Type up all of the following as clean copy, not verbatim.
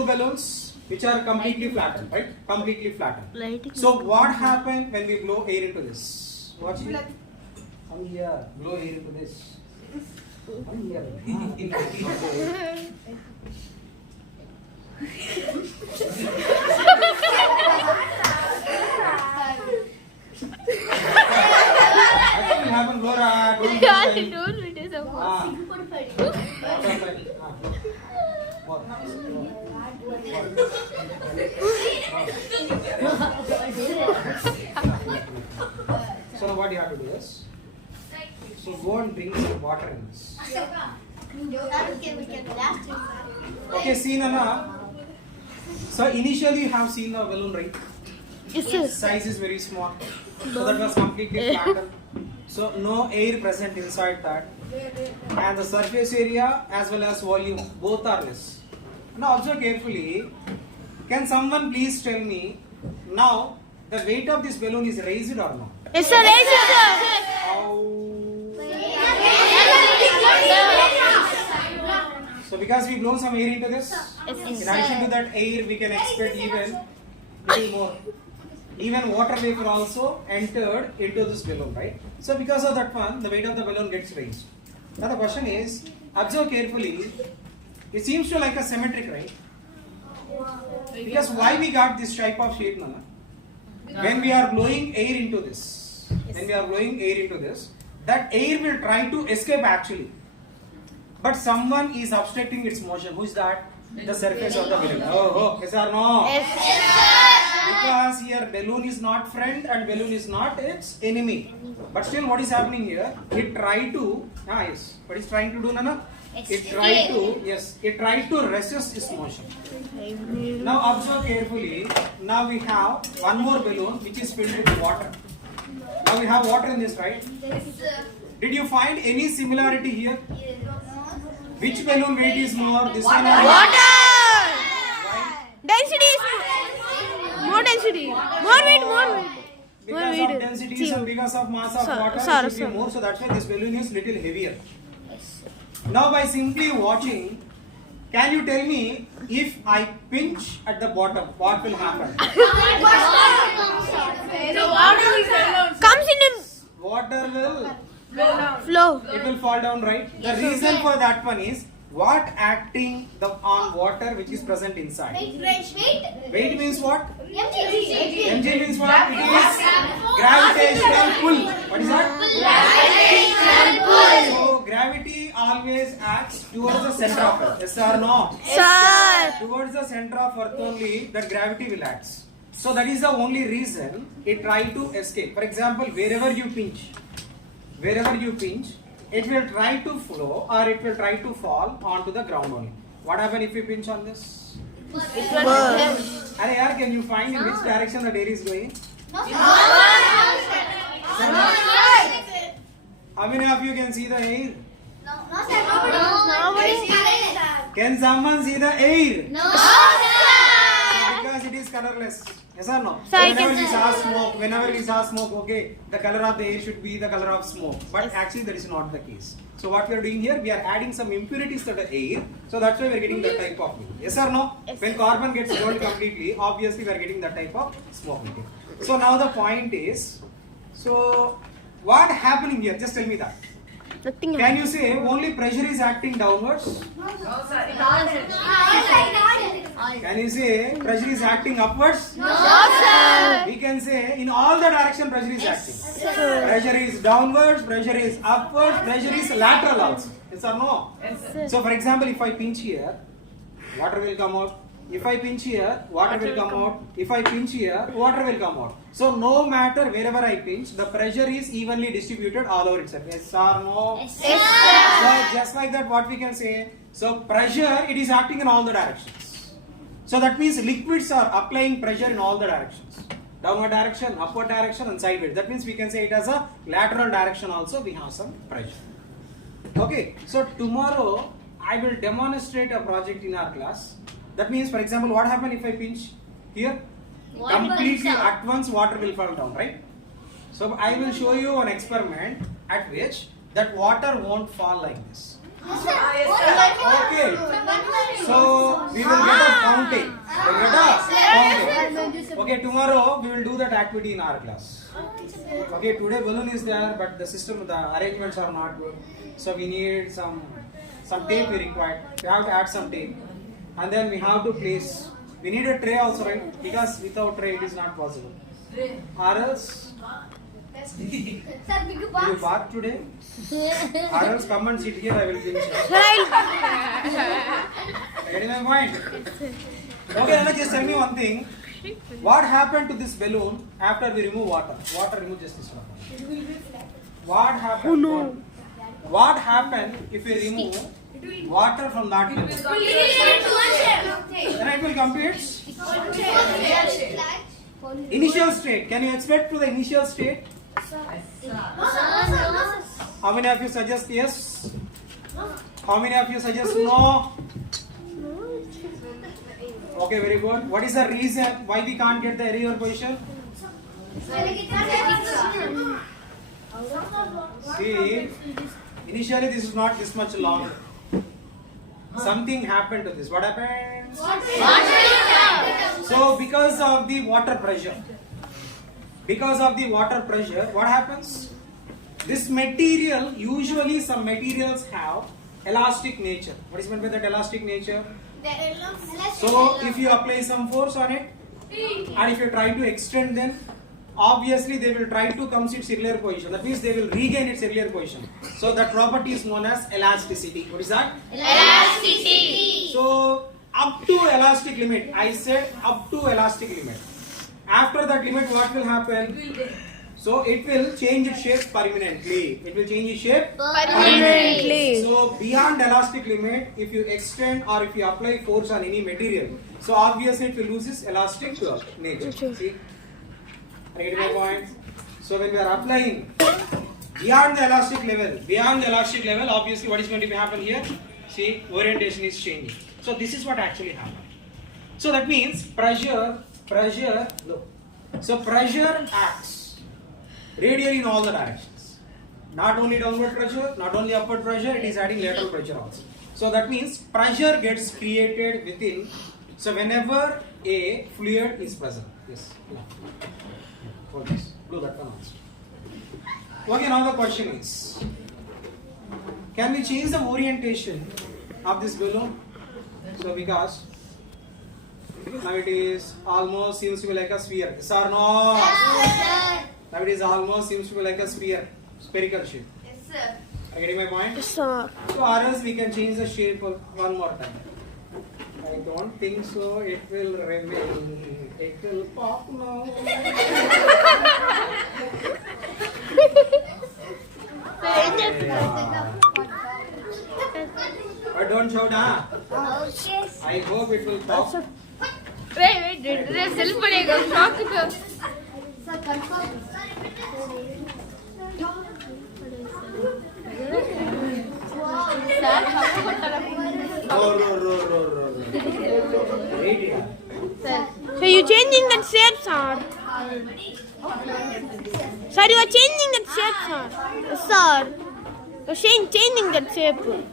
two balloons which are completely flattened, right? Completely flattened. So what happened when we blow air into this? Watch it. Come here. Blow air into this. Come here. What will happen, Laura? So now what you have to do is, so go and bring some water in this. Okay, see Nana. So initially you have seen the balloon, right? Yes. Size is very small. So that was completely flattened. So no air present inside that. And the surface area as well as volume both are less. Now observe carefully. Can someone please tell me now the weight of this balloon is raised or not? Yes, sir. How? So because we blow some air into this, in addition to that air we can expect even little more. Even water vapor also entered into this balloon, right? So because of that one, the weight of the balloon gets raised. Now the question is, observe carefully. It seems to like a symmetric, right? Because why we got this type of shape, Nana? When we are blowing air into this, that air will try to escape actually. But someone is obstructing its motion. Who is that? The surface of the balloon. Oh, yes or no? Because here balloon is not friend and balloon is not its enemy. But still what is happening here? It tried to, yes. What is trying to do, Nana? It tried to resist its motion. Now observe carefully. Now we have one more balloon which is filled with water. Now we have water in this, right? Did you find any similarity here? Which balloon weight is more? This one or Water. Density is more density. More weight. Because of density and because of mass of water, it should be more. So that's why this balloon is little heavier. Now by simply watching, can you tell me if I pinch at the bottom, what will happen? Comes in Water will flow. It will fall down, right? The reason for that one is what acting on water which is present inside. Weight means what? Mg means what? It is gravitational pull. What is that? Gravitational pull. So gravity always acts towards the center of Earth. Yes or no? Sir. Towards the center of Earth only that gravity will act. So that is the only reason it tries to escape. For example, wherever you pinch, it will try to flow or it will try to fall onto the ground only. What happens if you pinch on this? It will burn. Arey, can you find in which direction the air is going? No. How many of you can see the air? No, sir. Can someone see the air? No, sir. Because it is colorless. Yes or no? So whenever we saw smoke, okay, the color of the air should be the color of smoke. But actually that is not the case. So what we are doing here, we are adding some impurities to the air. So that's why we are getting that type of liquid. Yes or no? When carbon gets burned completely, obviously we are getting that type of smoke liquid. So now the point is, so what happening here? Just tell me that. Nothing. Can you say only pressure is acting downwards? Can you say pressure is acting upwards? No, sir. We can say in all the direction pressure is acting. Pressure is downwards, pressure is upwards, pressure is lateral also. Yes or no? Yes, So for example, if I pinch here, water will come out. If I pinch here, water will come out. If I pinch here, water will come out. So no matter wherever I pinch, the pressure is evenly distributed all over itself. Yes or no? Yes, So just like that, what we can say? So pressure, it is acting in all the directions. So that means liquids are applying pressure in all the directions. Downward direction, upward direction and sideways. That means we can say it as a lateral direction also we have some pressure. Okay, so tomorrow I will demonstrate a project in our class. That means, for example, what happens if I pinch here? Completely at once water will fall down, right? So I will show you an experiment at which that water won't fall like this. Okay. So we will get a fountain. We'll get a fountain. Okay, tomorrow we will do that activity in our class. Okay, today balloon is there, but the system, the arrangements are not good. So we need some tape we required. We have to add some tape, and then we have to place. We need a tray also, right? Because without tray it is not possible. Or else, will you bark today? Or else come and sit here. I will finish it. Getting my point? Okay, Anna, just tell me one thing. What happened to this balloon after we remove water? Water, remove just this one. What happened? Oh no. What happened if we remove water from that balloon? Then it will come to its initial state. Can you expect to the initial state? How many of you suggest yes? How many of you suggest no? Okay, very good. What is the reason why we can't get the earlier position? See, initially this is not this much long. Something happened to this. What happened? So because of the water pressure, what happens? This material, usually some materials have elastic nature. What is meant by that elastic nature? So if you apply some force on it, and if you try to extend them, obviously they will try to come to its earlier position. That means they will regain its earlier position. So that property is known as elasticity. What is that? Elasticity. So up to elastic limit, I said up to elastic limit. After that limit, what will happen? So it will change its shape permanently. Permanently. So beyond elastic limit, if you extend or if you apply force on any material, so obviously it will lose its elastic nature. See? I get my point. So when we are applying beyond the elastic level, obviously what is going to happen here? See, orientation is changing. So this is what actually happened. So that means pressure, look. So pressure acts radially in all the directions. Not only downward pressure, not only upward pressure, it is adding lateral pressure also. So that means pressure gets created within. So whenever a fluid is present. Yes. Hold this. Blow that one also. Okay, now the question is, can we change the orientation of this balloon? So because now it is almost seems to be like a sphere. Yes or no? Yes, Now it is almost seems to be like a sphere, spherical shape. Yes, sir. Are you getting my point? Yes, sir. So or else we can change the shape one more time. I don't think so. It will remain. It will pop now. But don't shout, huh? Okay. I hope it will pop. Wait, self पड़ेगा shock तो Sir, confirm. Roar. Wait here. So you changing that shape, sir? Sir, you are changing that shape, sir. Sir, you're changing that shape. Wait.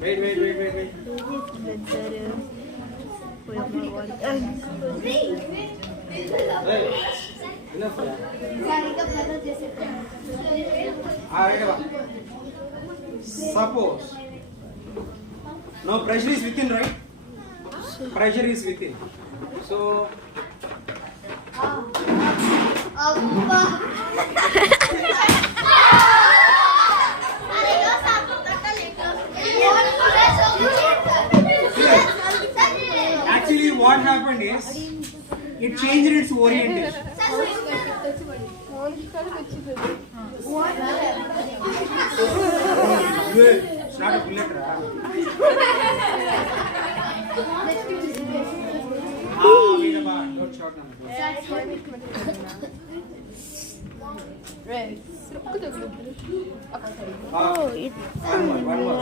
Hey, enough. Suppose now pressure is within, right? Pressure is within. So actually what happened is it changed its orientation. It's not a bullet. Wait a minute. Don't shout now. Oh, it's One more.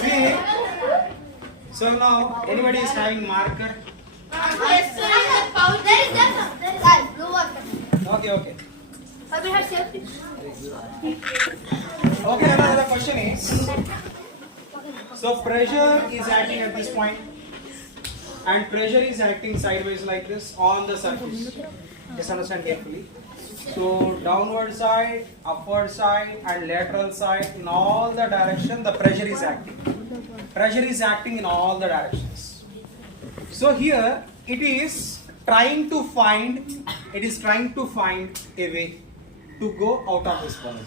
See, so now anybody is having marker? Okay. Okay, another question is, so pressure is acting at this point and pressure is acting sideways like this on the surface. Just understand carefully. So downward side, upward side and lateral side, in all the direction the pressure is acting. Pressure is acting in all the directions. So here it is trying to find a way to go out of this balloon.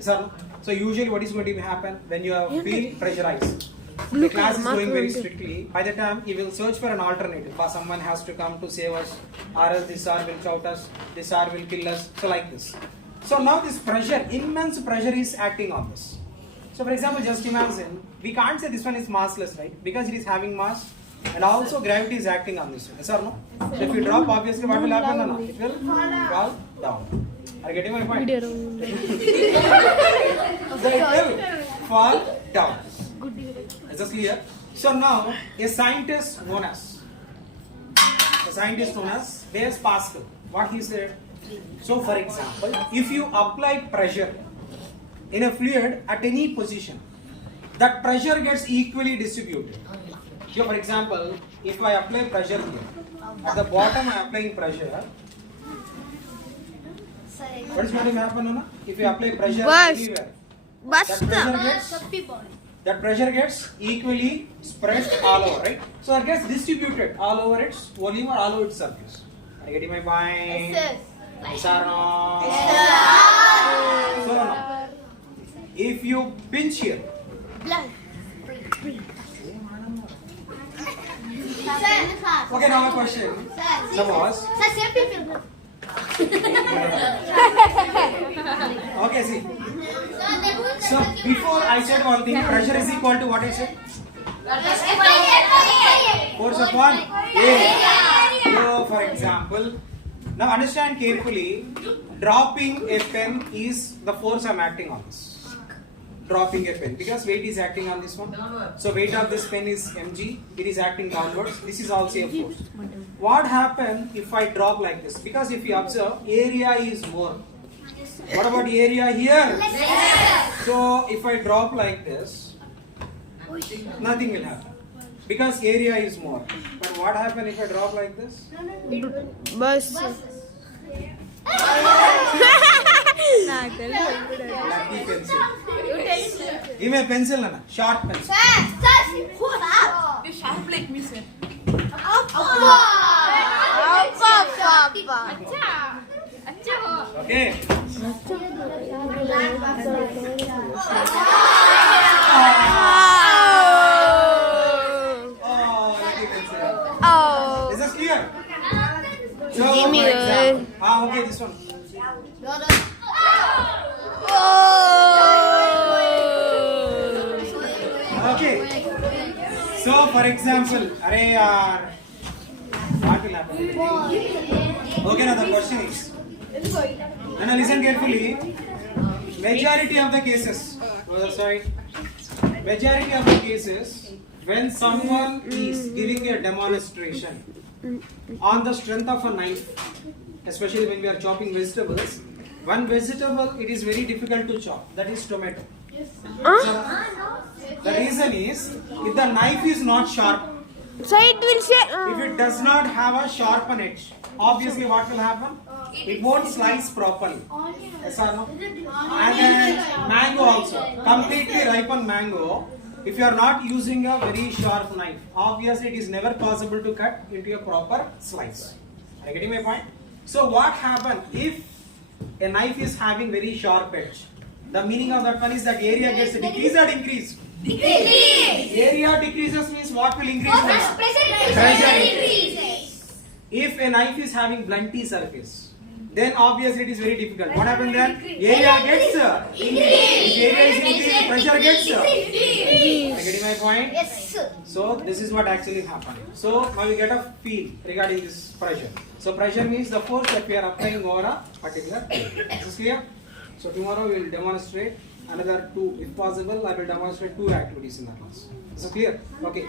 So usually what is going to happen when you feel pressurized? The class is going very strictly. By the time you will search for an alternative, or someone has to come to save us, or else this R will shout us, this R will kill us, so like this. So now this pressure, immense pressure is acting on this. So for example, just imagine, we can't say this one is massless, right? Because it is having mass and also gravity is acting on this one. Yes or no? So if you drop, obviously what will happen? No, it will fall down. Are you getting my point? So it will fall down. Is this clear? So now a scientist known as Blaise Pascal, what he said. So for example, if you apply pressure in a fluid at any position, that pressure gets equally distributed. So for example, if I apply pressure here, at the bottom I am applying pressure. What is going to happen, Anna? If you apply pressure anywhere, that pressure gets equally spread all over, right? So it gets distributed all over its volume or all over its surface. Are you getting my point? Yes or no? Yes. So now, if you pinch here, okay, now a question. Suppose. Okay, see. So before I said one thing, pressure is equal to what I said? Force upon area. So for example, now understand carefully, dropping a pen is the force I am acting on this. Dropping a pen, because weight is acting on this one. So weight of this pen is mg, it is acting downwards. This is also a force. What happens if I drop like this? Because if you observe, area is more. What about area here? So if I drop like this, nothing will happen, because area is more. But what happens if I drop like this? Lucky pencil. Give me a pencil, Nana. Sharp pencil. You sharp like me, sir. Okay. Lucky pencil. Is this clear? So, Give me for a- example, okay, this one. Okay. So, for example, what will happen? Okay, now the question is, and now listen carefully. Majority of the cases, when someone is giving a demonstration on the strength of a knife, especially when we are chopping vegetables, one vegetable it is very difficult to chop, that is tomato. The reason is, if the knife is not sharp, So it will say. if it does not have a sharpened edge, obviously what will happen? It won't slice properly. Yes or no? And then mango also, completely ripened mango, if you are not using a very sharp knife, obviously it is never possible to cut into a proper slice. Are you getting my point? So what happens if a knife is having very sharp edge? The meaning of that one is that area gets decreased or increased? Decrease. Area decreases means what will increase? Pressure increases. If a knife is having blunty surface, then obviously it is very difficult. What happens there? Area gets increased. If area is increased, pressure gets decreased. Are you getting my point? Yes. So this is what actually happened. So now we get a feel regarding this pressure. So pressure means the force that we are applying over a particular area. This is clear? So tomorrow we will demonstrate another two. If possible, I will demonstrate two activities in the class. Is it clear? Okay.